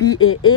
PAA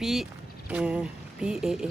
PAA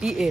PA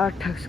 8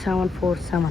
747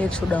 110